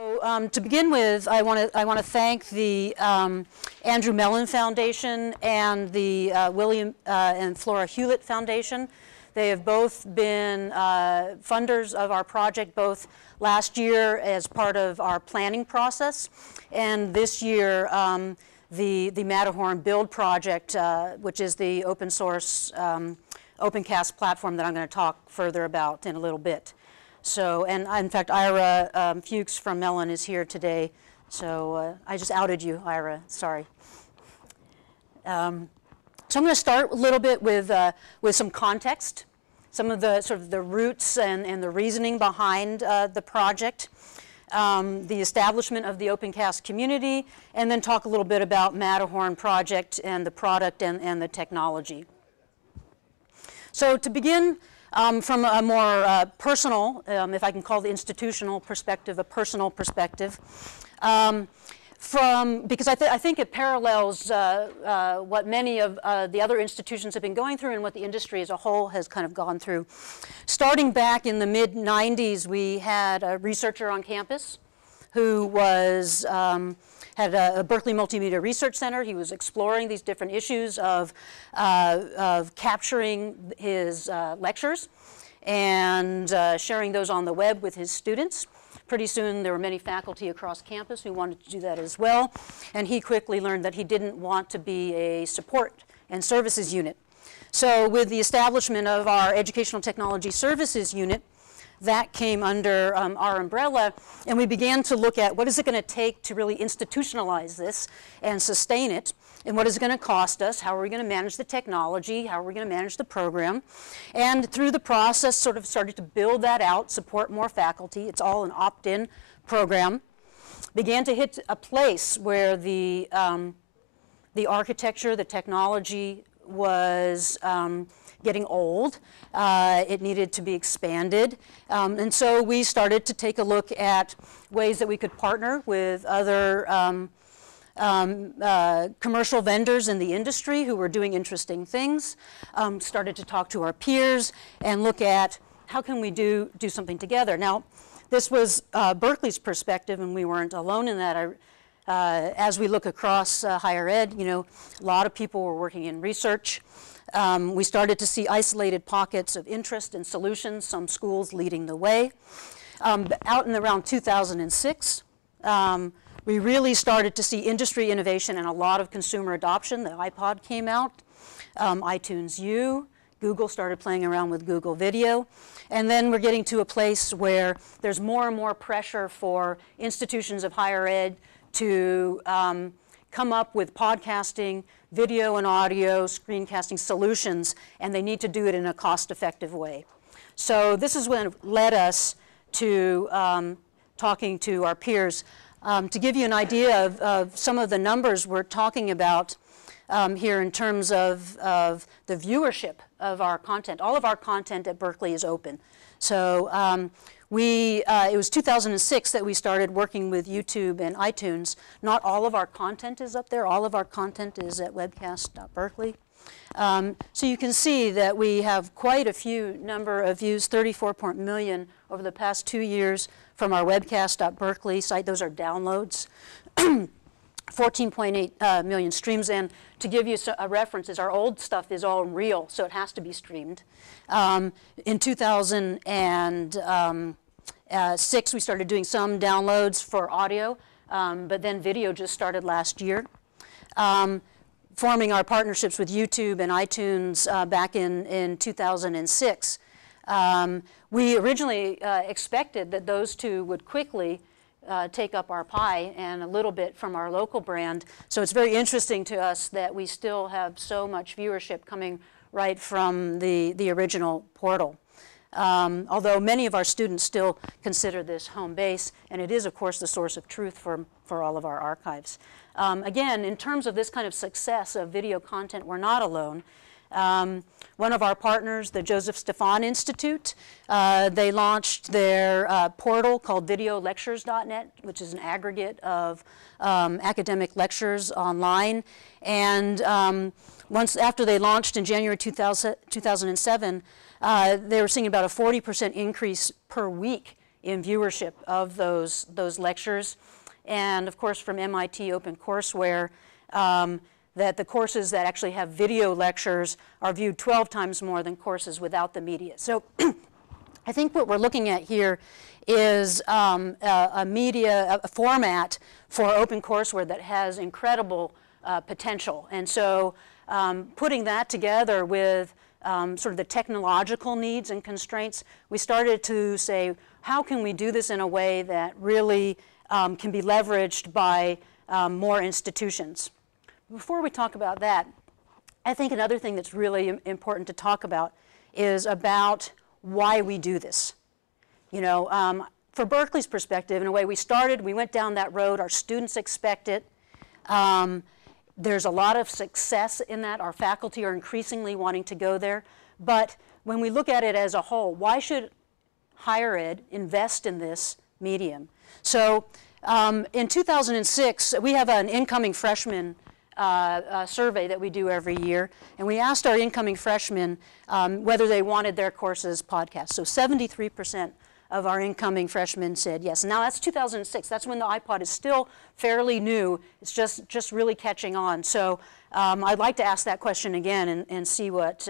To begin with, I want to thank the Andrew Mellon Foundation and the William and Flora Hewlett Foundation. They have both been funders of our project, both last year as part of our planning process, and this year the Matterhorn Build project, which is the open source Opencast platform that I'm going to talk further about in a little bit. So, and in fact, Ira Fuchs from Mellon is here today. So I just outed you, Ira. Sorry. So I'm going to start a little bit with some context, some of the sort of the roots and the reasoning behind the project, the establishment of the Opencast community, and then talk a little bit about Matterhorn project and the product and the technology. So to begin, from a more personal, if I can call the institutional perspective a personal perspective, because I think it parallels what many of the other institutions have been going through and what the industry as a whole has kind of gone through. Starting back in the mid-90s, we had a researcher on campus who was had a Berkeley Multimedia Research Center. He was exploring these different issues of capturing his lectures and sharing those on the web with his students. Pretty soon there were many faculty across campus who wanted to do that as well, and he quickly learned that he didn't want to be a support and services unit. So with the establishment of our Educational Technology Services Unit, that came under our umbrella, and we began to look at what is it going to take to really institutionalize this and sustain it, and what is it going to cost us, how are we going to manage the technology, how are we going to manage the program, and through the process sort of started to build that out, support more faculty. It's all an opt-in program. Began to hit a place where the architecture, the technology was getting old. It needed to be expanded. And so we started to take a look at ways that we could partner with other commercial vendors in the industry who were doing interesting things. Started to talk to our peers and look at how can we do something together. Now, this was Berkeley's perspective, and we weren't alone in that. As we look across higher ed, you know, a lot of people were working in research. We started to see isolated pockets of interest and solutions, some schools leading the way. Out in around 2006, we really started to see industry innovation and a lot of consumer adoption. The iPod came out, iTunes U, Google started playing around with Google Video, and then we're getting to a place where there's more and more pressure for institutions of higher ed to come up with podcasting, video and audio, screencasting solutions, and they need to do it in a cost-effective way. So this is what led us to talking to our peers. To give you an idea of some of the numbers we're talking about here in terms of the viewership of our content. All of our content at Berkeley is open. So it was 2006 that we started working with YouTube and iTunes. Not all of our content is up there. All of our content is at webcast.berkeley. So you can see that we have quite a few number of views, 34 million over the past 2 years from our webcast.berkeley site. Those are downloads. 14.8 million streams, and to give you a reference, our old stuff is all real, so it has to be streamed. In 2006, we started doing some downloads for audio, but then video just started last year. Forming our partnerships with YouTube and iTunes back in 2006. We originally expected that those two would quickly take up our pie and a little bit from our local brand. So it's very interesting to us that we still have so much viewership coming right from the original portal. Although many of our students still consider this home base, and it is, of course, the source of truth for all of our archives. Again, in terms of this kind of success of video content, we're not alone. One of our partners, the Joseph Stefan Institute, they launched their portal called videolectures.net, which is an aggregate of academic lectures online. And once after they launched in January 2007, they were seeing about a 40% increase per week in viewership of those lectures. And of course from MIT OpenCourseWare, that the courses that actually have video lectures are viewed 12 times more than courses without the media. So I think what we're looking at here is a format for OpenCourseWare that has incredible potential. And so putting that together with sort of the technological needs and constraints, we started to say, how can we do this in a way that really can be leveraged by more institutions? Before we talk about that, I think another thing that's really important to talk about is about why we do this. You know, for Berkeley's perspective, in a way, we went down that road. Our students expect it. There's a lot of success in that. Our faculty are increasingly wanting to go there. But when we look at it as a whole, why should higher ed invest in this medium? So in 2006, we have an incoming freshman survey that we do every year, and we asked our incoming freshmen whether they wanted their courses podcast. So 73% of our incoming freshmen said yes. Now that's 2006. That's when the iPod is still fairly new. It's just really catching on. So I'd like to ask that question again and see what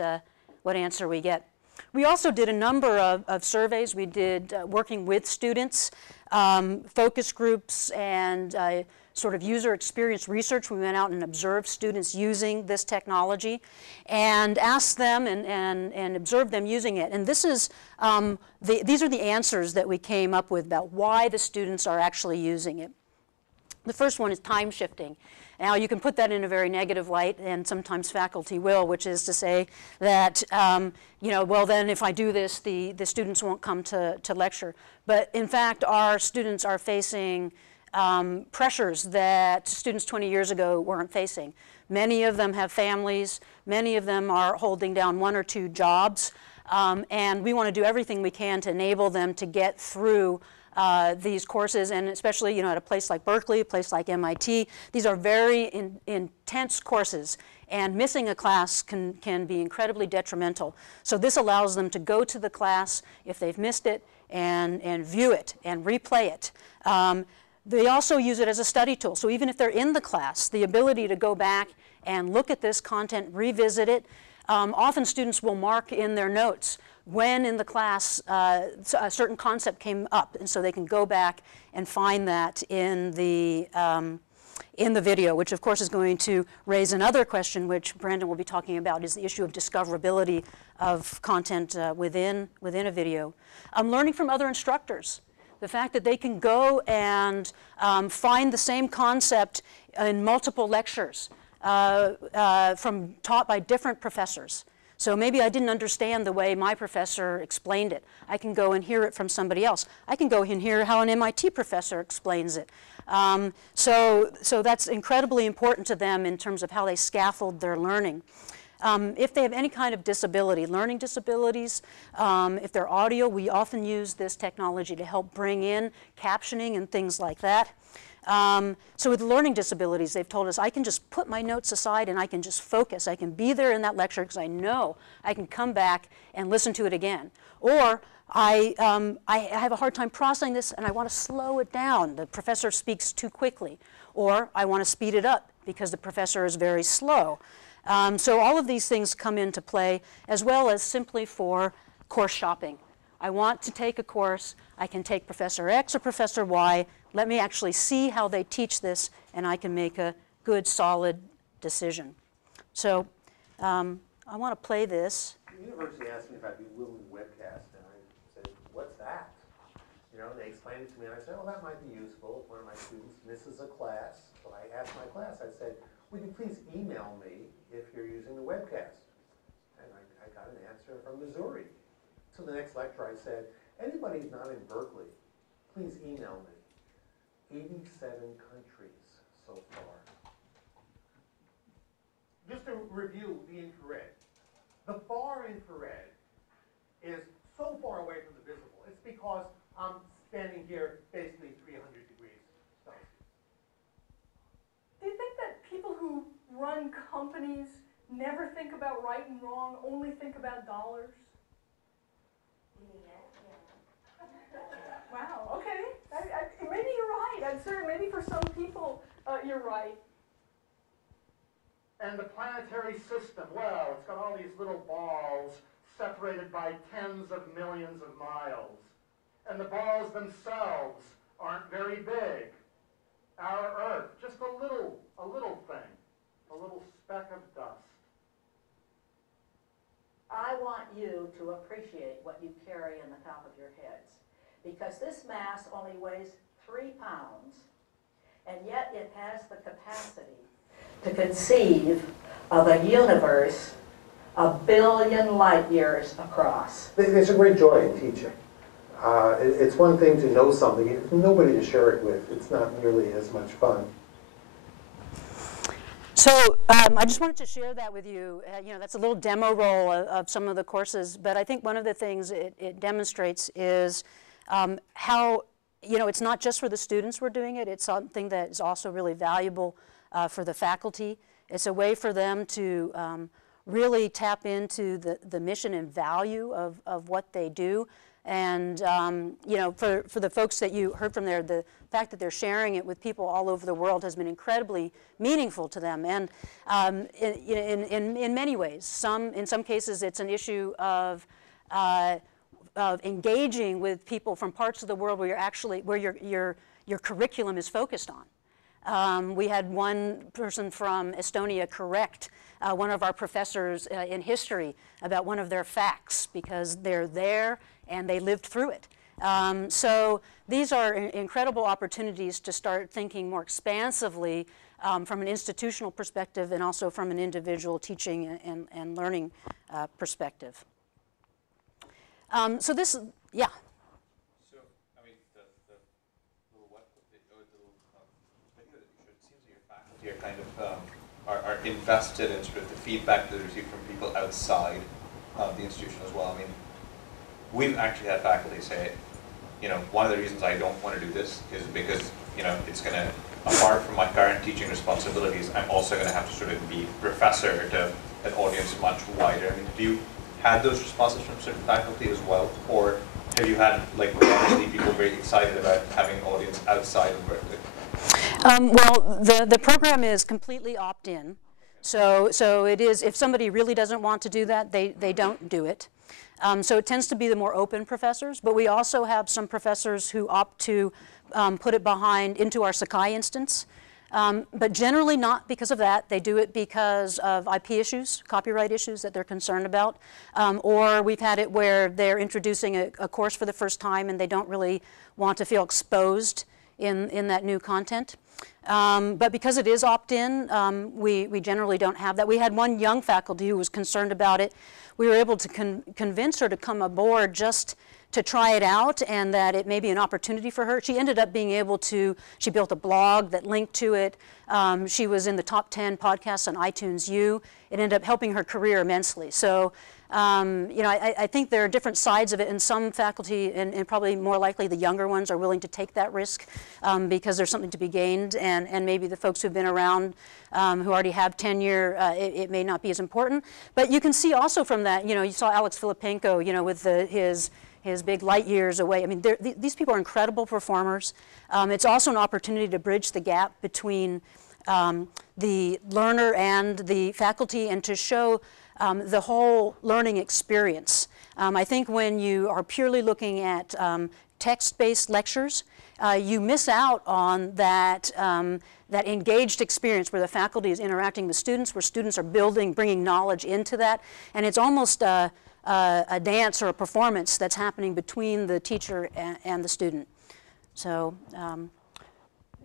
answer we get. We also did a number of surveys. We did working with students, focus groups, and sort of user experience research. We went out and observed students using this technology and asked them and observed them using it. And this is, these are the answers that we came up with about why the students are actually using it. The first one is time shifting. Now you can put that in a very negative light, and sometimes faculty will, which is to say that, you know, well then if I do this, the students won't come to lecture. But in fact, our students are facing pressures that students 20 years ago weren't facing. Many of them have families, many of them are holding down 1 or 2 jobs, and we want to do everything we can to enable them to get through these courses, and especially, you know, at a place like Berkeley, a place like MIT, these are very intense courses, and missing a class can be incredibly detrimental. So this allows them to go to the class if they've missed it and view it and replay it. They also use it as a study tool. So even if they're in the class, the ability to go back and look at this content, revisit it. Often students will mark in their notes when in the class a certain concept came up, and so they can go back and find that in the video, which of course is going to raise another question, which Brandon will be talking about, is the issue of discoverability of content within a video. Learning from other instructors. The fact that they can go and find the same concept in multiple lectures taught by different professors. So maybe I didn't understand the way my professor explained it. I can go and hear it from somebody else. I can go and hear how an MIT professor explains it. So that's incredibly important to them in terms of how they scaffold their learning. If they have any kind of disability, learning disabilities, if they're audio, we often use this technology to help bring in captioning and things like that. So with learning disabilities, they've told us, I can just put my notes aside and I can just focus. I can be there in that lecture because I know I can come back and listen to it again. Or I have a hard time processing this and I want to slow it down. The professor speaks too quickly. Or I want to speed it up because the professor is very slow. So all of these things come into play, as well as simply for course shopping. I want to take a course. I can take Professor X or Professor Y. Let me actually see how they teach this, and I can make a good, solid decision. So I want to play this. The university asked me if I'd be willing to webcast, and I said, what's that? You know, they explained it to me, and I said, oh, that might be useful if one of my students misses a class. So I asked my class, I said, would you please email me if you're using the webcast? And I got an answer from Missouri. So the next lecture I said, anybody who's not in Berkeley, please email me. 87 countries so far. Just to review the infrared. The far infrared is so far away from the visible. It's because I'm standing here basically 300 degrees Celsius. Do you think that people who run companies never think about right and wrong, only think about dollars? Yeah. Wow. you're right. And the planetary system, well, it's got all these little balls separated by tens of millions of miles. And the balls themselves aren't very big. Our Earth, just a little thing, a little speck of dust. I want you to appreciate what you carry in the top of your heads, because this mass only weighs 3 pounds, and yet it has the capacity to conceive of a universe 1 billion light years across. There's a great joy in teaching. It's one thing to know something. If nobody to share it with, it's not nearly as much fun. So I just wanted to share that with you. That's a little demo roll of some of the courses, but I think one of the things it demonstrates is how, it's not just for the students we're doing it, it's something that is also really valuable for the faculty. It's a way for them to really tap into the mission and value of what they do. And for the folks that you heard from there, the fact that they're sharing it with people all over the world has been incredibly meaningful to them. And in many ways, in some cases, it's an issue of engaging with people from parts of the world where your curriculum is focused on. We had one person from Estonia correct one of our professors in history about one of their facts, because they're there and they lived through it. So these are incredible opportunities to start thinking more expansively from an institutional perspective and also from an individual teaching and learning perspective. So this, yeah. So, I mean, the little video that you showed, it seems that your faculty are kind of are invested in sort of the feedback that they receive from people outside of the institution as well. I mean, we've actually had faculty say, one of the reasons I don't want to do this is because, it's going to, apart from my current teaching responsibilities, I'm also going to have to sort of be professor to an audience much wider. I mean, do you have those responses from certain faculty as well? Or have you had, obviously people very excited about having an audience outside of Berkeley? Well, the program is completely opt-in. So it is, if somebody really doesn't want to do that, they don't do it. So it tends to be the more open professors, but we also have some professors who opt to put it into our Sakai instance. But generally not because of that. They do it because of IP issues, copyright issues that they're concerned about. Or we've had it where they're introducing a course for the first time and they don't really want to feel exposed in that new content. But because it is opt-in, we generally don't have that. We had one young faculty who was concerned about it. We were able to convince her to come aboard just to try it out, and that it may be an opportunity for her. She ended up being able to, she built a blog that linked to it. She was in the top 10 podcasts on iTunes U. It ended up helping her career immensely. So, I think there are different sides of it, and some faculty, and probably more likely the younger ones, are willing to take that risk because there's something to be gained, and maybe the folks who've been around who already have tenure, it may not be as important. But you can see also from that, you saw Alex Filipenko, with his big light years away. I mean, these people are incredible performers. It's also an opportunity to bridge the gap between the learner and the faculty, and to show the whole learning experience. I think when you are purely looking at text-based lectures, you miss out on that engaged experience where the faculty is interacting with students, where students are bringing knowledge into that, and it's almost a dance or a performance that's happening between the teacher and the student. So,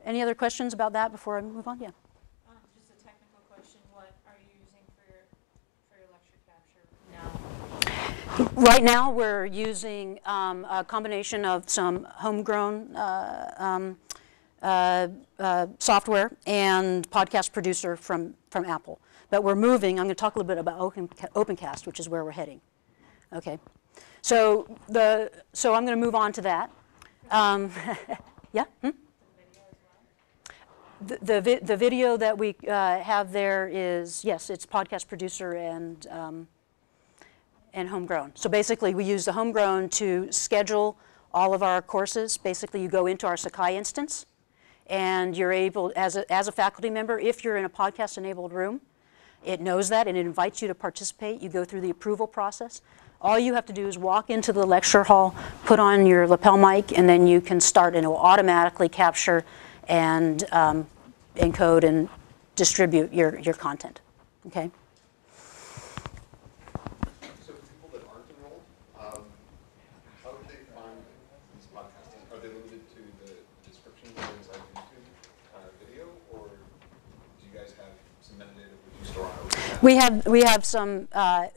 any other questions about that before I move on? Yeah. Just a technical question. What are you using for your lecture capture now? Right now, we're using a combination of some homegrown software and podcast producer from Apple. But we're moving. I'm going to talk a little bit about Opencast, which is where we're heading. Okay, so I'm going to move on to that. Yeah. The video that we have there is, yes, it's podcast producer and homegrown. So basically, we use the homegrown to schedule all of our courses. Basically, you go into our Sakai instance, and you're able, as a faculty member, if you're in a podcast-enabled room, it knows that and it invites you to participate. You go through the approval process. All you have to do is walk into the lecture hall, put on your lapel mic, and then you can start, and it will automatically capture and encode and distribute your content. Okay? So for people that aren't enrolled, how do they find these podcasts? Are they limited to the description inside YouTube video, or do you guys have some metadata that you store on Opencast? We have some,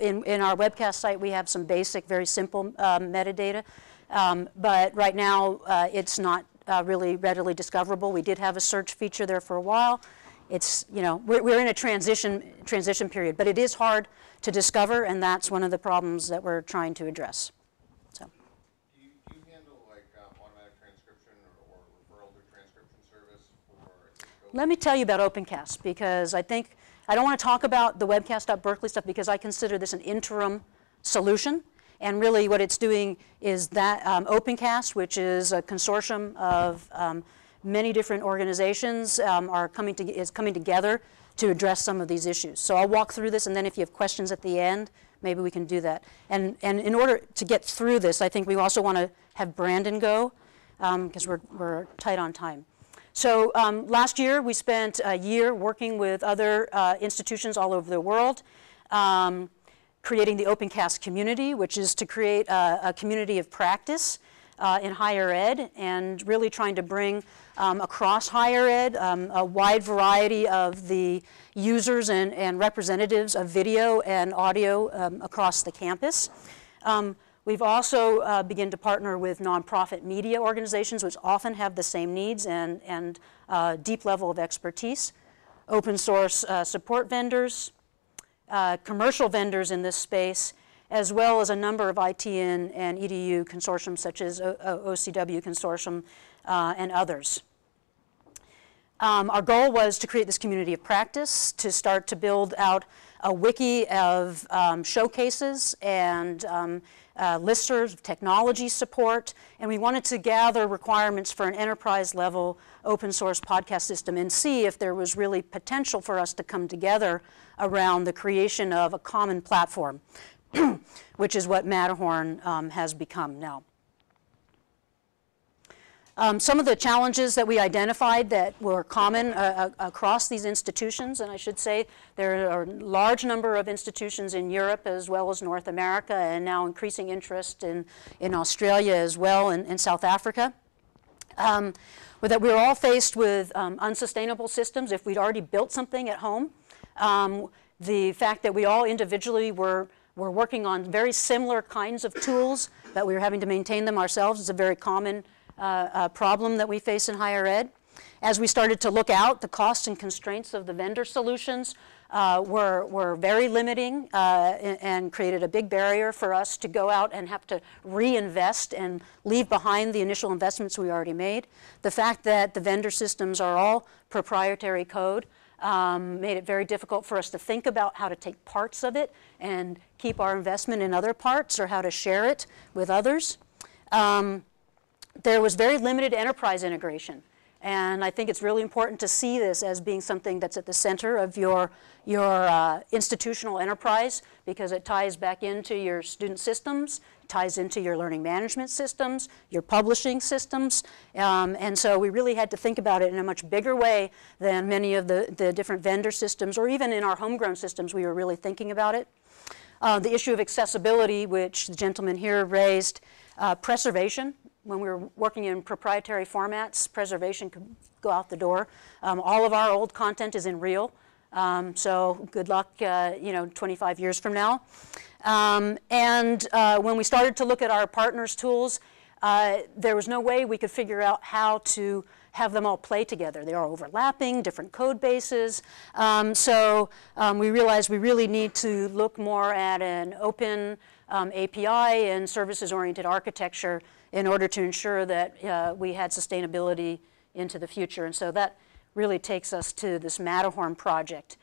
in our webcast site, we have some basic, very simple metadata. But right now, it's not really readily discoverable. We did have a search feature there for a while. It's, you know, we're in a transition period, but it is hard to discover, and that's one of the problems that we're trying to address. So. Do you handle like automatic transcription or referral to transcription service for? Let me tell you about Opencast, because I don't want to talk about the webcast.berkeley stuff because I consider this an interim solution. And really what it's doing is that Opencast, which is a consortium of many different organizations, is coming together to address some of these issues. So I'll walk through this, and then if you have questions at the end, maybe we can do that. And in order to get through this, I think we also want to have Brandon go, because we're tight on time. So last year, we spent a year working with other institutions all over the world, creating the Opencast community, which is to create a community of practice in higher ed, and really trying to bring across higher ed a wide variety of the users and representatives of video and audio across the campus. We've also begun to partner with nonprofit media organizations, which often have the same needs and deep level of expertise, open source support vendors, commercial vendors in this space, as well as a number of IT and EDU consortiums such as OCW Consortium and others. Our goal was to create this community of practice, to start to build out a wiki of showcases and listservs of technology support, and we wanted to gather requirements for an enterprise level open source podcast system and see if there was really potential for us to come together around the creation of a common platform, which is what Matterhorn has become now. Some of the challenges that we identified that were common across these institutions, and I should say there are a large number of institutions in Europe as well as North America, and now increasing interest in Australia as well, and in South Africa. But that we were all faced with unsustainable systems if we'd already built something at home. The fact that we all individually were working on very similar kinds of tools, that we were having to maintain them ourselves is a very common problem that we face in higher ed. As we started to look out, the costs and constraints of the vendor solutions were very limiting and created a big barrier for us to go out and have to reinvest and leave behind the initial investments we already made. The fact that the vendor systems are all proprietary code made it very difficult for us to think about how to take parts of it and keep our investment in other parts, or how to share it with others. There was very limited enterprise integration, and I think it's really important to see this as being something that's at the center of your institutional enterprise, because it ties back into your student systems, ties into your learning management systems, your publishing systems, and so we really had to think about it in a much bigger way than many of the different vendor systems, or even in our homegrown systems we were really thinking about it. The issue of accessibility, which the gentleman here raised, preservation. When we were working in proprietary formats, preservation could go out the door. All of our old content is in reel, so good luck, 25 years from now. When we started to look at our partners' tools, there was no way we could figure out how to have them all play together. They are overlapping, different code bases. So we realized we really need to look more at an open API and services-oriented architecture in order to ensure that we had sustainability into the future. And so that really takes us to this Matterhorn project,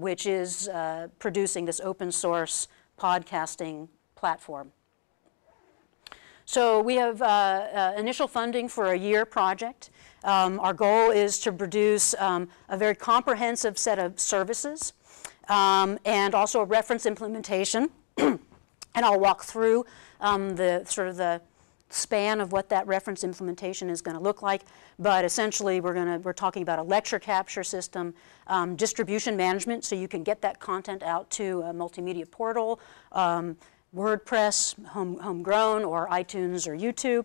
which is producing this open source podcasting platform. So we have initial funding for a year project. Our goal is to produce a very comprehensive set of services and also a reference implementation. And I'll walk through the span of what that reference implementation is going to look like. But essentially, we're talking about a lecture capture system, distribution management, so you can get that content out to a multimedia portal, WordPress, homegrown, or iTunes or YouTube,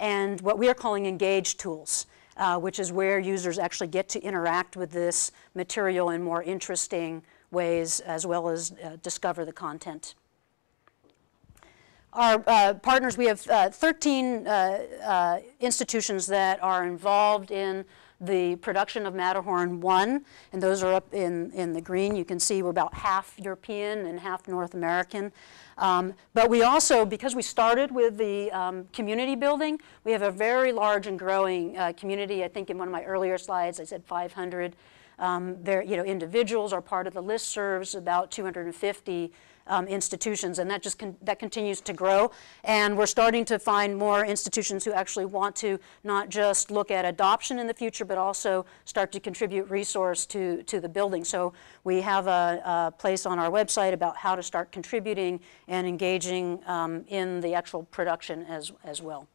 and what we are calling engaged tools, which is where users actually get to interact with this material in more interesting ways, as well as discover the content. Our partners, we have 13 institutions that are involved in the production of Matterhorn 1, and those are up in the green. You can see we're about half European and half North American. But we also, because we started with the community building, we have a very large and growing community. I think in one of my earlier slides I said 500. Individuals are part of the listservs, about 250 institutions, and that continues to grow. And we're starting to find more institutions who actually want to not just look at adoption in the future, but also start to contribute resource to the building. So we have a place on our website about how to start contributing and engaging in the actual production as well.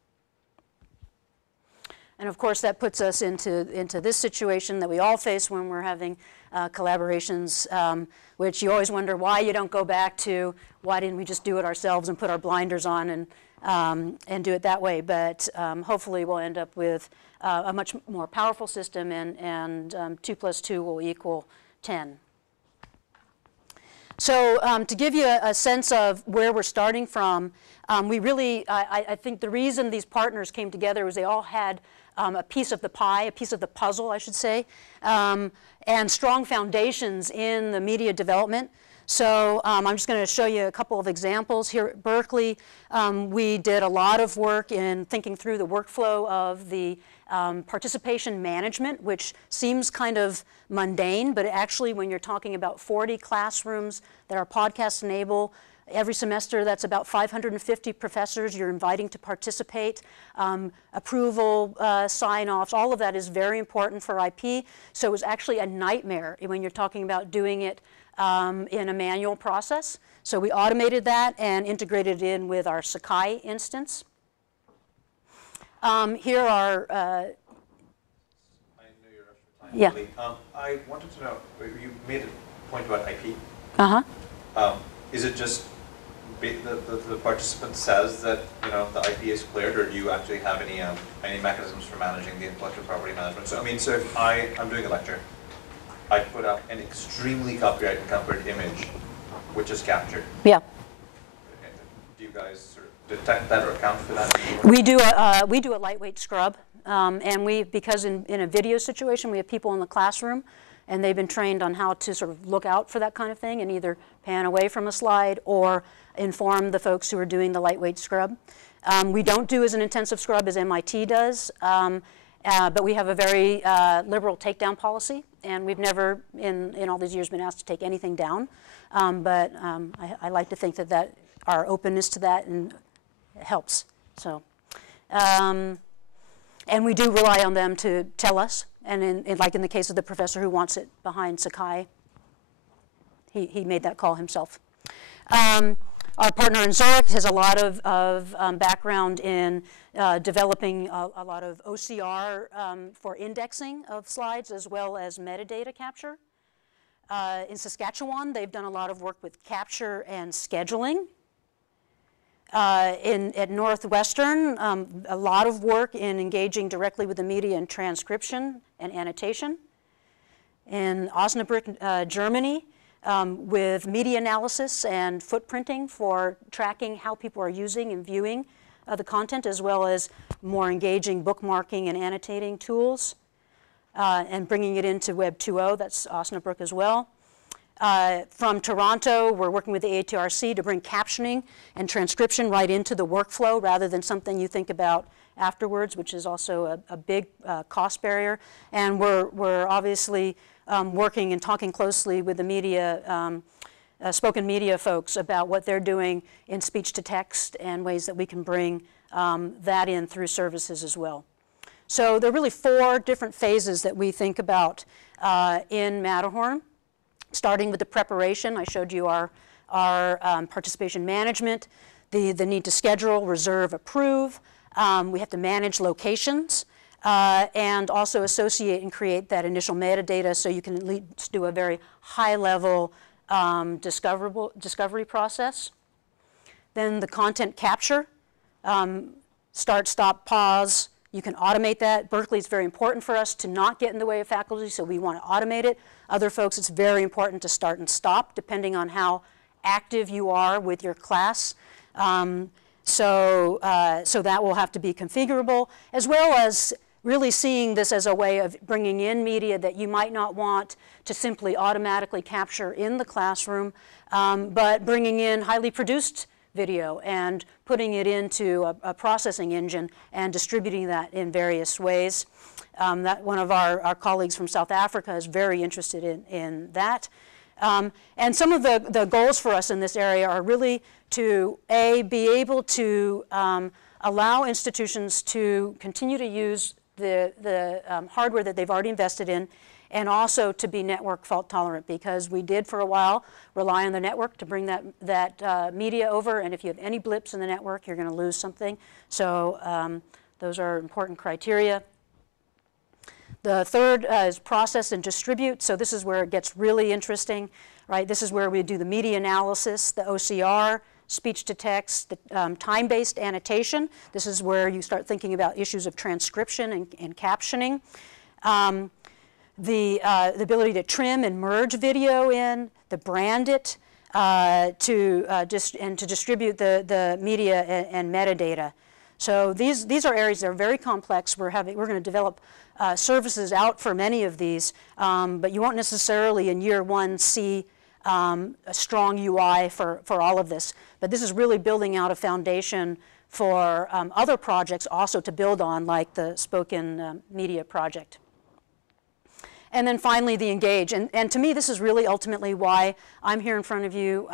And of course, that puts us into this situation that we all face when we're having collaborations, which you always wonder why you don't go back to why didn't we just do it ourselves and put our blinders on and do it that way. But hopefully we'll end up with a much more powerful system, and 2 + 2 will equal 10. So to give you a sense of where we're starting from, I think the reason these partners came together was they all had a piece of the pie, a piece of the puzzle, I should say, and strong foundations in the media development. So I'm just going to show you a couple of examples. Here at Berkeley, we did a lot of work in thinking through the workflow of the participation management, which seems kind of mundane, but actually when you're talking about 40 classrooms that are podcast enabled, every semester, that's about 550 professors you're inviting to participate. Approval, sign-offs, all of that is very important for IP. So it was actually a nightmare when you're talking about doing it in a manual process. So we automated that and integrated it in with our Sakai instance. Here are... I know you're up for time. Yeah. I wanted to know, you made a point about IP. Uh-huh. Is it just the participant says that the IP is cleared, or do you actually have any mechanisms for managing the intellectual property management? So so if I'm doing a lecture, I put up an extremely copyright encumbered image, which is captured. Yeah. Do you guys sort of detect that or account for that? We do a lightweight scrub, and because in a video situation we have people in the classroom, and they've been trained on how to sort of look out for that kind of thing and either pan away from a slide or inform the folks who are doing the lightweight scrub. We don't do as an intensive scrub as MIT does, but we have a very liberal takedown policy, and we've never in all these years been asked to take anything down. But I like to think that our openness to that helps. So, and we do rely on them to tell us. And like in the case of the professor who wants it behind Sakai, he made that call himself. Our partner in Zurich has a lot of background in developing a lot of OCR for indexing of slides as well as metadata capture. In Saskatchewan, they've done a lot of work with capture and scheduling. At Northwestern, a lot of work in engaging directly with the media in transcription and annotation. In Osnabrück, Germany, with media analysis and footprinting for tracking how people are using and viewing the content, as well as more engaging bookmarking and annotating tools, and bringing it into Web 2.0, that's Osnabrück as well. From Toronto, we're working with the ATRC to bring captioning and transcription right into the workflow rather than something you think about afterwards, which is also a big cost barrier. And we're obviously working and talking closely with the media spoken media folks about what they're doing in speech to text and ways that we can bring that in through services as well. So there are really 4 different phases that we think about in Matterhorn, starting with the preparation. I showed you our participation management, the need to schedule, reserve, approve. We have to manage locations and also associate and create that initial metadata so you can at least do a very high-level discovery process. Then the content capture, start, stop, pause. You can automate that. Berkeley, it's very important for us to not get in the way of faculty, so we want to automate it. Other folks, it's very important to start and stop, depending on how active you are with your class. So that will have to be configurable, as well as really seeing this as a way of bringing in media that you might not want to simply automatically capture in the classroom, but bringing in highly produced video and putting it into a processing engine and distributing that in various ways. That one of our colleagues from South Africa is very interested in that. And some of the goals for us in this area are really to, be able to allow institutions to continue to use the hardware that they've already invested in, and also to be network fault tolerant, because we did for a while rely on the network to bring that media over, and if you have any blips in the network, you're going to lose something. So those are important criteria. The third is process and distribute. So this is where it gets really interesting, right? This is where we do the media analysis, the OCR, speech to text, the time-based annotation. This is where you start thinking about issues of transcription and captioning. The ability to trim and merge video in, to brand it, and to distribute the media and metadata. So these are areas that are very complex. We're going to develop services out for many of these, but you won't necessarily in year 1 see a strong UI for all of this. But this is really building out a foundation for other projects also to build on, like the spoken media project. And then finally, the engage. And to me, this is really ultimately why I'm here in front of you,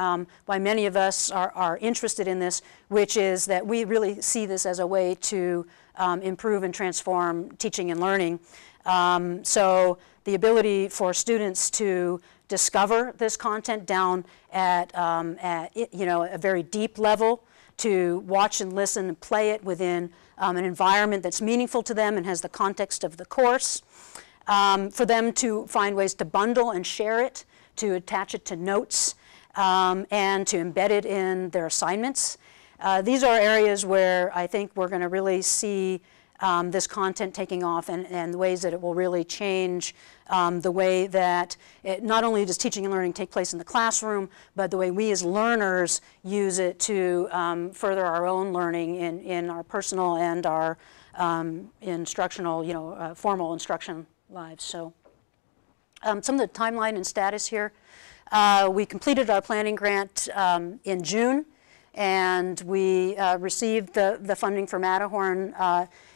why many of us are interested in this, which is that we really see this as a way to improve and transform teaching and learning. So the ability for students to discover this content down at a very deep level, to watch and listen and play it within an environment that's meaningful to them and has the context of the course. For them to find ways to bundle and share it, to attach it to notes, and to embed it in their assignments. These are areas where I think we're going to really see this content taking off, and the ways that it will really change the way that not only does teaching and learning take place in the classroom, but the way we as learners use it to further our own learning in our personal and our instructional, formal instruction lives. So some of the timeline and status here. We completed our planning grant in June, and we received the funding for Matterhorn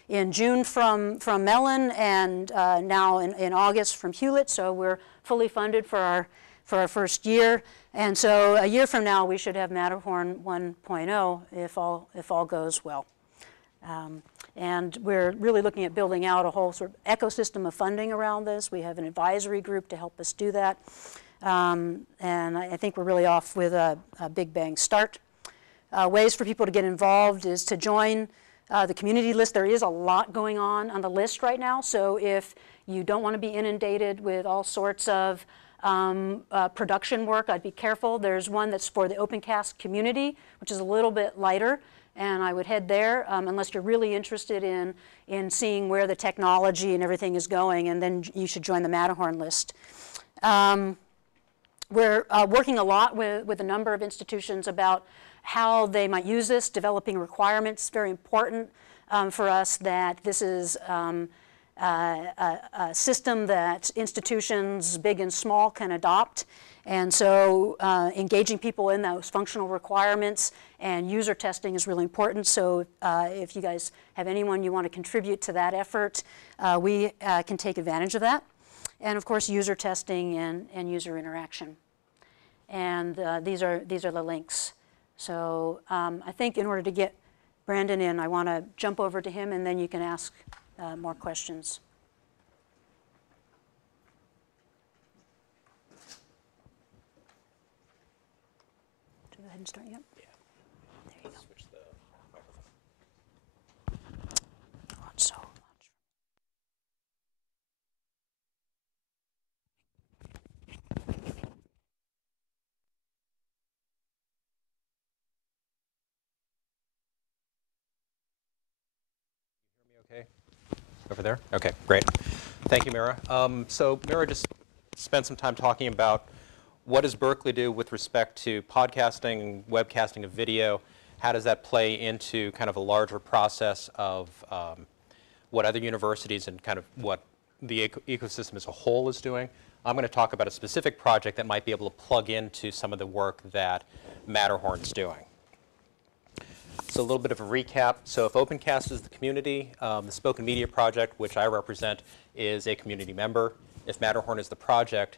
in June from Mellon, and now in August from Hewlett. So we're fully funded for our first year. And so a year from now, we should have Matterhorn 1.0 if all goes well. And we're really looking at building out a whole sort of ecosystem of funding around this. We have an advisory group to help us do that. And I think we're really off with a big bang start. Ways for people to get involved is to join the community list. There is a lot going on the list right now. So if you don't want to be inundated with all sorts of production work, I'd be careful. There's one that's for the Opencast community, which is a little bit lighter. And I would head there unless you're really interested in seeing where the technology and everything is going, and then you should join the Matterhorn list. We're working a lot with a number of institutions about how they might use this, developing requirements. Very important for us that this is a system that institutions, big and small, can adopt. And so engaging people in those functional requirements and user testing is really important. So if you guys have anyone you want to contribute to that effort, we can take advantage of that. And of course, user testing and user interaction. And these are the links. So I think in order to get Brandon in, I want to jump over to him, and then you can ask more questions. Go ahead and start, yep. Yeah. There you go. Switch the microphone. Not so much. Okay. Over there? Okay, great. Thank you, Mira. So Mira just spent some time talking about what does Berkeley do with respect to podcasting, webcasting of video. How does that play into kind of a larger process of what other universities and kind of what the ecosystem as a whole is doing? I'm going to talk about a specific project that might be able to plug into some of the work that Matterhorn's doing. So a little bit of a recap. So if Opencast is the community, the Spoken Media Project, which I represent, is a community member. If Matterhorn is the project,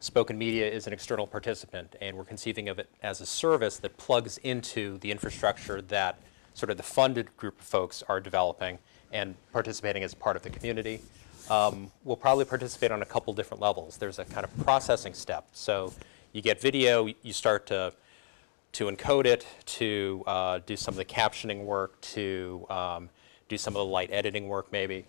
Spoken Media is an external participant, and we're conceiving of it as a service that plugs into the infrastructure that sort of the funded group of folks are developing and participating as part of the community. We'll probably participate on a couple different levels. There's a kind of processing step. So you get video, you start to encode it, to do some of the captioning work, to do some of the light editing work maybe.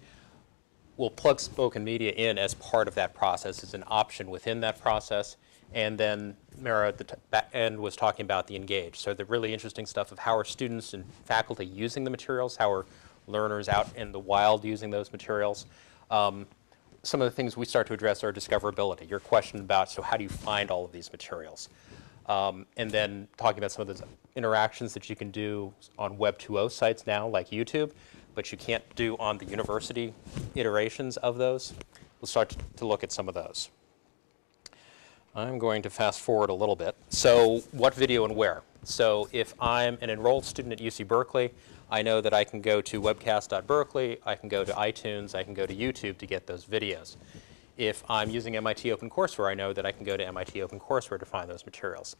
We'll plug Spoken Media in as part of that process, as an option within that process. And then Mara at the back end was talking about the engage. So the really interesting stuff of how are students and faculty using the materials, how are learners out in the wild using those materials. Some of the things we start to address are discoverability. Your question about, so how do you find all of these materials? And then talking about some of those interactions that you can do on Web 2.0 sites now, like YouTube, but you can't do on the university iterations of those. We'll start to look at some of those. I'm going to fast forward a little bit. So what video and where? So if I'm an enrolled student at UC Berkeley, I know that I can go to webcast.berkeley, I can go to iTunes, I can go to YouTube to get those videos. If I'm using MIT OpenCourseware, I know that I can go to MIT OpenCourseware to find those materials.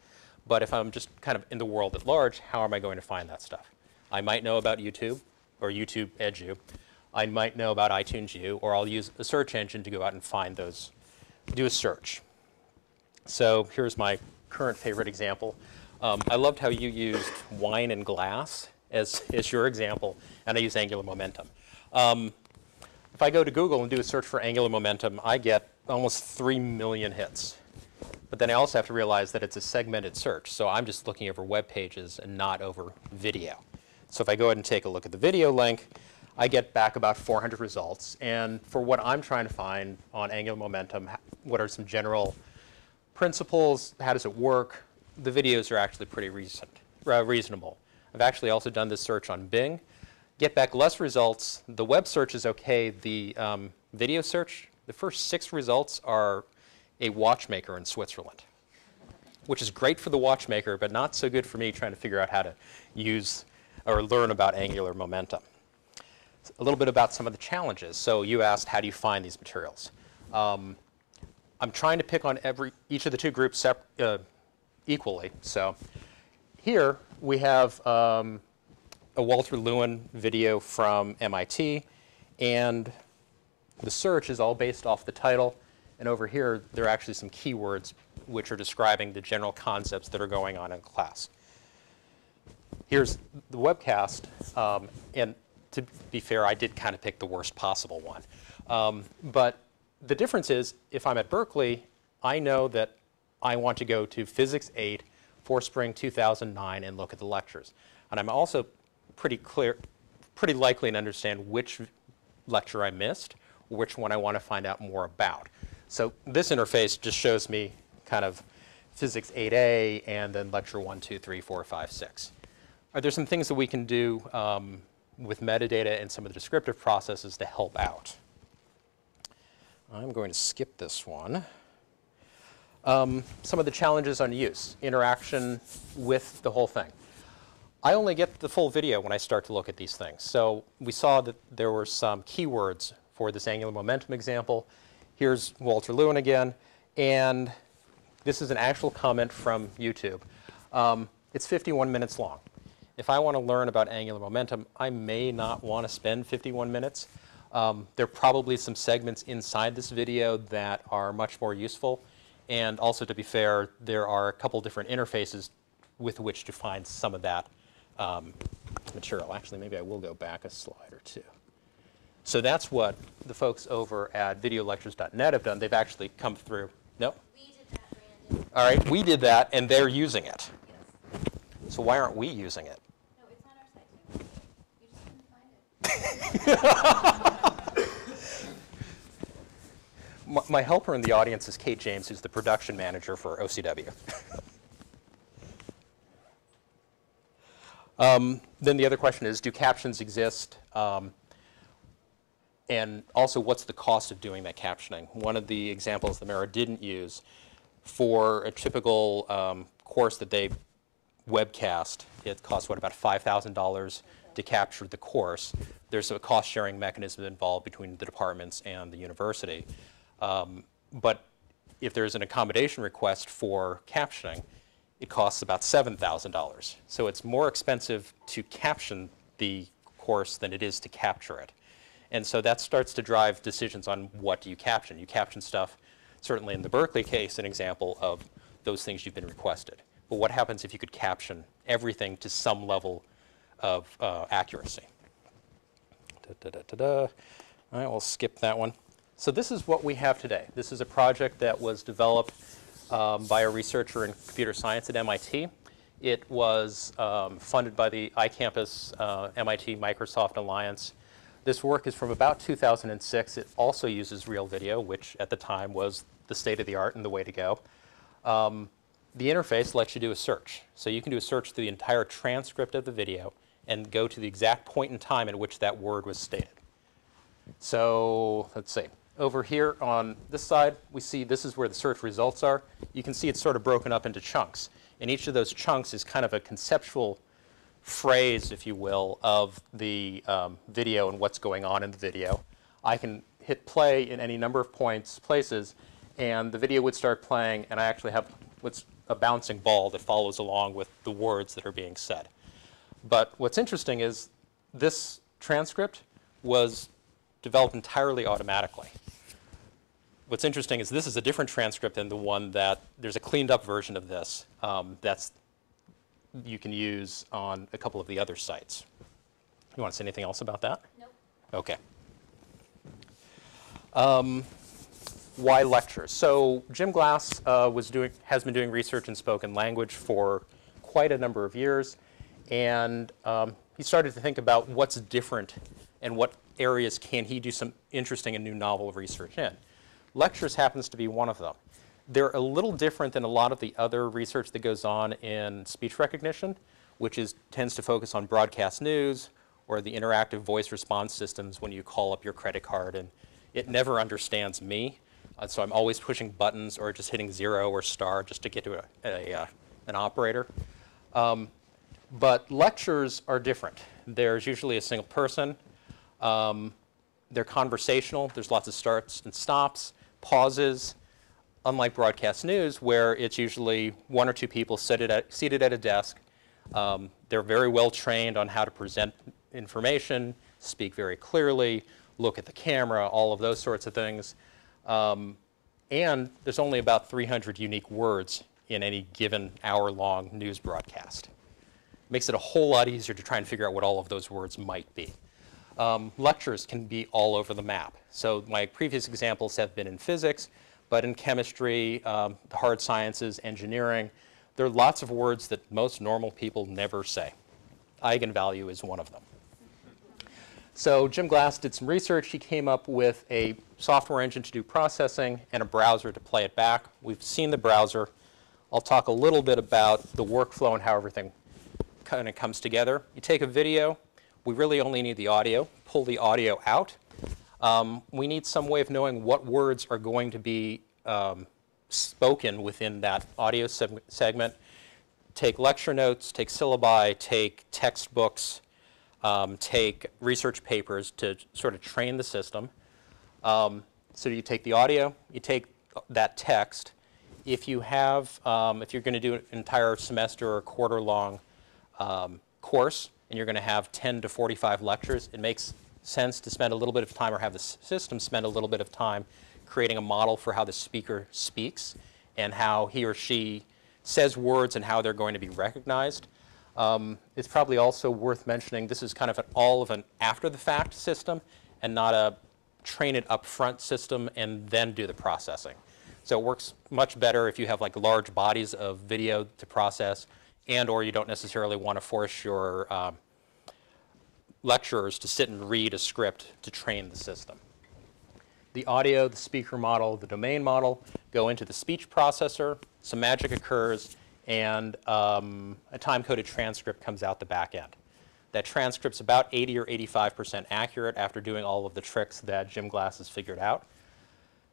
But if I'm just kind of in the world at large, how am I going to find that stuff? I might know about YouTube or YouTube Edu. I might know about iTunes U, or I'll use a search engine to go out and find those, do a search. So here's my current favorite example. I loved how you used wine and glass as your example, and I use angular momentum. If I go to Google and do a search for angular momentum, I get almost 3 million hits. But then I also have to realize that it's a segmented search, so I'm just looking over web pages and not over video. So if I go ahead and take a look at the video link, I get back about 400 results. And for what I'm trying to find on angular momentum, what are some general principles, how does it work, the videos are actually pretty reasonable. I've actually also done this search on Bing. Get back less results. The web search is okay. The video search, the first 6 results are a watchmaker in Switzerland, which is great for the watchmaker, but not so good for me trying to figure out how to use or learn about angular momentum. A little bit about some of the challenges. So you asked, how do you find these materials? I'm trying to pick on each of the 2 groups equally. So here we have a Walter Lewin video from MIT, and the search is all based off the title. And over here, there are actually some keywords which are describing the general concepts that are going on in class. Here's the webcast, and to be fair, I did kind of pick the worst possible one. But the difference is, if I'm at Berkeley, I know that I want to go to Physics 8 for Spring 2009 and look at the lectures. And I'm also pretty likely to understand which lecture I missed, which one I want to find out more about. So this interface just shows me kind of Physics 8A and then lecture 1, 2, 3, 4, 5, 6. Are there some things that we can do with metadata and some of the descriptive processes to help out? I'm going to skip this one. Some of the challenges on use, interaction with the whole thing. I only get the full video when I start to look at these things. So we saw that there were some keywords for this angular momentum example. Here's Walter Lewin again. And This is an actual comment from YouTube. It's 51 minutes long. If I want to learn about angular momentum, I may not want to spend 51 minutes. There are probably some segments inside this video that are much more useful. And also, to be fair, there are a couple different interfaces with which to find some of that material. Actually, maybe I will go back a slide or two. So that's what the folks over at videolectures.net have done. They've actually come through. No? We did that, Brandon. All right, we did that, and they're using it. So why aren't we using it? No, it's on our site too. You just couldn't find it. My helper in the audience is Kate James, who's the production manager for OCW. Then the other question is, do captions exist? And also, what's the cost of doing that captioning? One of the examples that Mara didn't use, for a typical course that they webcast, it costs, what, about $5,000 to capture the course. There's a cost-sharing mechanism involved between the departments and the university. But if there's an accommodation request for captioning, it costs about $7,000. So it's more expensive to caption the course than it is to capture it. And so that starts to drive decisions on what do you caption. You caption stuff, certainly in the Berkeley case, an example of those things you've been requested. But what happens if you could caption everything to some level of accuracy? All right, we'll skip that one. So this is what we have today. This is a project that was developed by a researcher in computer science at MIT. It was funded by the iCampus MIT Microsoft Alliance. This work is from about 2006. It also uses real video, which at the time was the state of the art and the way to go. The interface lets you do a search. So you can do a search through the entire transcript of the video and go to the exact point in time at which that word was stated. So let's see. Over here on this side, we see this is where the search results are. You can see it's sort of broken up into chunks. And each of those chunks is kind of a conceptual phrase, if you will, of the video and what's going on in the video. I can hit play in any number of places, and the video would start playing, and I actually have what's a bouncing ball that follows along with the words that are being said. But what's interesting is this transcript was developed entirely automatically. What's interesting is this is a different transcript than the one that, there's a cleaned up version of this that's you can use on a couple of the other sites. You want to say anything else about that? Nope. Okay. Why lectures? So Jim Glass has been doing research in spoken language for quite a number of years, and he started to think about what's different and what areas can he do some interesting and new novel research in. Lectures happens to be one of them. They're a little different than a lot of the other research that goes on in speech recognition, which tends to focus on broadcast news or the interactive voice response systems when you call up your credit card, and it never understands me. So I'm always pushing buttons or just hitting 0 or star just to get to an operator. But lectures are different. There's usually a single person. They're conversational. There's lots of starts and stops, pauses, unlike broadcast news, where it's usually one or two people seated at a desk. They're very well trained on how to present information, speak very clearly, look at the camera, all of those sorts of things. And there's only about 300 unique words in any given hour-long news broadcast. Makes it a whole lot easier to try and figure out what all of those words might be. Lectures can be all over the map. So my previous examples have been in physics, but in chemistry, the hard sciences, engineering, there are lots of words that most normal people never say. Eigenvalue is one of them. So Jim Glass did some research. He came up with a software engine to do processing and a browser to play it back. We've seen the browser. I'll talk a little bit about the workflow and how everything kind of comes together. You take a video. We really only need the audio. Pull the audio out. We need some way of knowing what words are going to be spoken within that audio segment. Take lecture notes, take syllabi, take textbooks, take research papers to sort of train the system. So you take the audio, you take that text, if you have, if you're going to do an entire semester or quarter-long course, and you're going to have 10 to 45 lectures, it makes sense to spend a little bit of time, or have the system spend a little bit of time creating a model for how the speaker speaks and how he or she says words and how they're going to be recognized. It's probably also worth mentioning this is kind of all of an after-the-fact system and not a train it up front system and then do the processing. So it works much better if you have like large bodies of video to process, and or you don't necessarily want to force your lecturers to sit and read a script to train the system. The audio, the speaker model, the domain model go into the speech processor, some magic occurs, and a time-coded transcript comes out the back end. That transcript's about 80 or 85% accurate after doing all of the tricks that Jim Glass has figured out.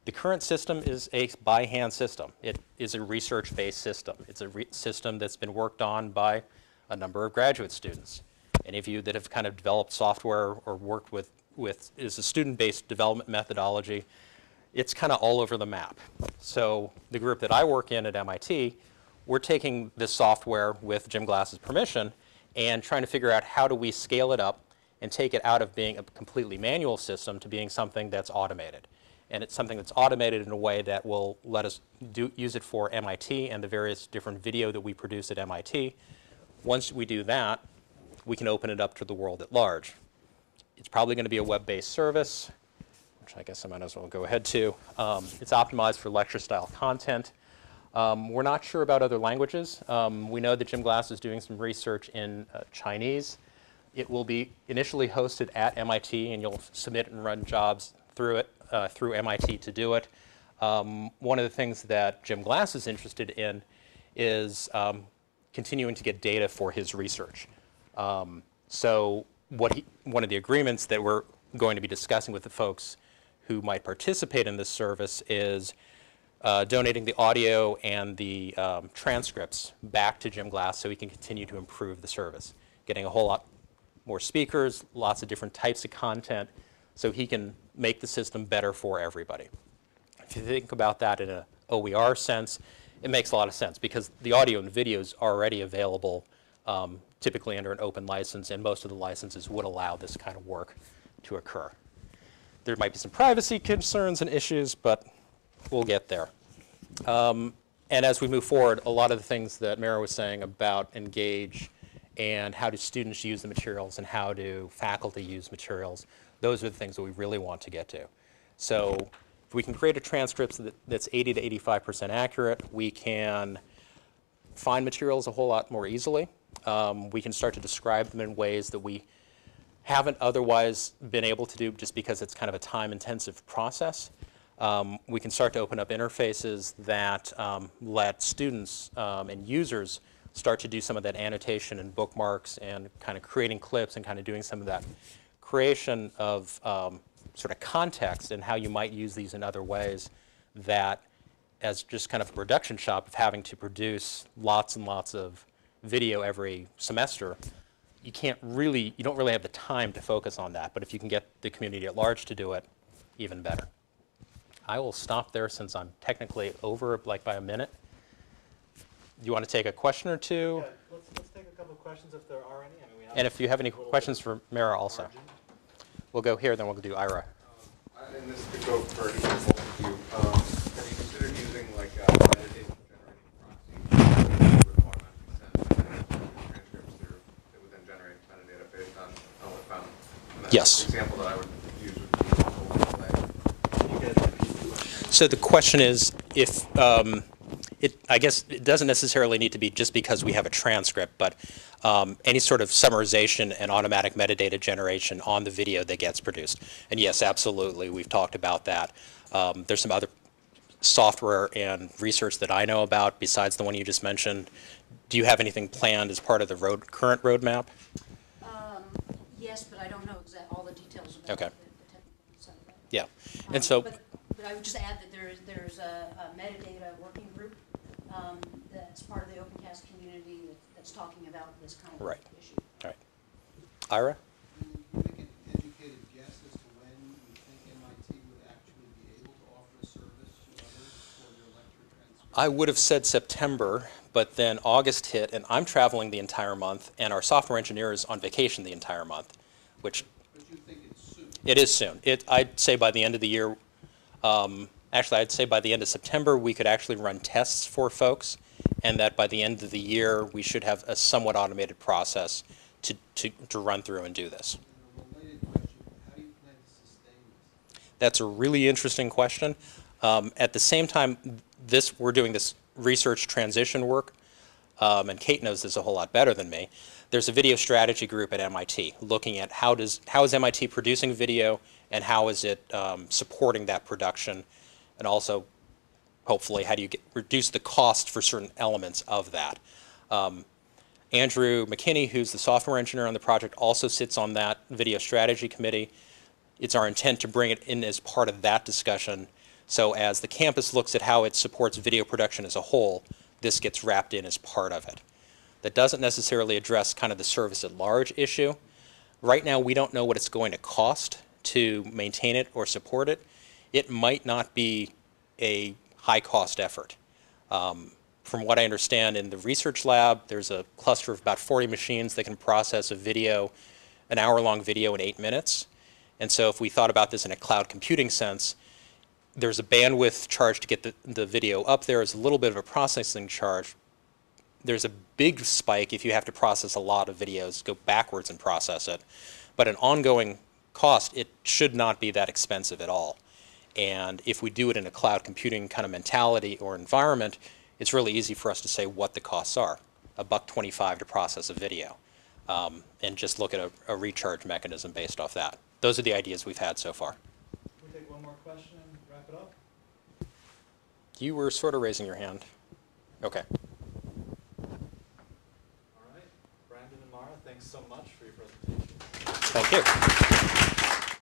The current system is a by-hand system. It is a research-based system. It's a system that's been worked on by a number of graduate students. Any of you that have kind of developed software or worked with is a student-based development methodology, it's kind of all over the map. So the group that I work in at MIT, we're taking this software with Jim Glass's permission and trying to figure out how do we scale it up and take it out of being a completely manual system to being something that's automated. And it's something that's automated in a way that will let us use it for MIT and the various different video that we produce at MIT. Once we do that, we can open it up to the world at large. It's probably going to be a web-based service, which I guess I might as well go ahead to. It's optimized for lecture-style content. We're not sure about other languages. We know that Jim Glass is doing some research in Chinese. It will be initially hosted at MIT, and you'll submit and run jobs through it, through MIT to do it. One of the things that Jim Glass is interested in is continuing to get data for his research. So one of the agreements that we're going to be discussing with the folks who might participate in this service is donating the audio and the transcripts back to Jim Glass so he can continue to improve the service, getting a whole lot more speakers, lots of different types of content, so he can make the system better for everybody. If you think about that in an OER sense, it makes a lot of sense because the audio and video is already available typically under an open license, and most of the licenses would allow this kind of work to occur. There might be some privacy concerns and issues, but we'll get there. And as we move forward, a lot of the things that Mara was saying about engage and how do students use the materials and how do faculty use materials, those are the things that we really want to get to. So if we can create a transcript that's 80 to 85% accurate, we can find materials a whole lot more easily. We can start to describe them in ways that we haven't otherwise been able to do just because it's kind of a time-intensive process. We can start to open up interfaces that let students and users start to do some of that annotation and bookmarks and kind of creating clips and kind of doing some of that creation of sort of context and how you might use these in other ways that as just kind of a production shop of having to produce lots and lots of video every semester, you don't really have the time to focus on that. But if you can get the community at large to do it, even better. I will stop there since I'm technically over like by a minute. Do you want to take a question or two? Yeah, let's take a couple of questions if there are any. I mean, we have And if you have any questions for Mara also. margin. We'll go here, then we'll do Ira. And this could go for both of you. Have you considered using like metadata generating proxy that would automatically send transcripts through that would then generate metadata based on what found? And Yes. The example that I would use would be overlay. Can you guys repeat the question? So the question is if, I guess it doesn't necessarily need to be just because we have a transcript, but any sort of summarization and automatic metadata generation on the video that gets produced. And yes, absolutely, we've talked about that. There's some other software and research that I know about besides the one you just mentioned. Do you have anything planned as part of the current roadmap? Yes, but I don't know all the details about Okay. the technical side of that. Yeah. And so, But I would just add that there's a metadata working group that's part of the Opencast community that's talking about this kind of Right. issue. all right. Ira? Make an educated guess as to when you think MIT would actually be able to offer a service to others for their lecture I would have said September, but then August hit, and I'm traveling the entire month, and our software engineer is on vacation the entire month, which But you think it's soon? it is soon. I'd say by the end of the year, actually, I'd say by the end of September, we could actually run tests for folks, and that by the end of the year, we should have a somewhat automated process to run through and do this. And a related question, how do you plan to sustain this? That's a really interesting question. At the same time, we're doing this research transition work, and Kate knows this a whole lot better than me. There's a video strategy group at MIT looking at how is MIT producing video and how is it supporting that production, and also hopefully how do you reduce the cost for certain elements of that. Andrew McKinney, who's the software engineer on the project, also sits on that video strategy committee. It's our intent to bring it in as part of that discussion. So as the campus looks at how it supports video production as a whole, this gets wrapped in as part of it. That doesn't necessarily address kind of the service at large issue. Right now, we don't know what it's going to cost to maintain it or support it. It might not be a high-cost effort. From what I understand, in the research lab, there's a cluster of about 40 machines that can process a video, an hour-long video in 8 minutes. And so if we thought about this in a cloud computing sense, there's a bandwidth charge to get the video up there. There's a little bit of a processing charge. There's a big spike if you have to process a lot of videos, go backwards and process it. But an ongoing cost, it should not be that expensive at all. And if we do it in a cloud computing kind of mentality or environment, it's really easy for us to say what the costs are. $1.25 to process a video. And just look at a recharge mechanism based off that. Those are the ideas we've had so far. We'll take one more question and wrap it up. You were sort of raising your hand. Okay. All right. Brandon and Mara, thanks so much for your presentation. Thank you.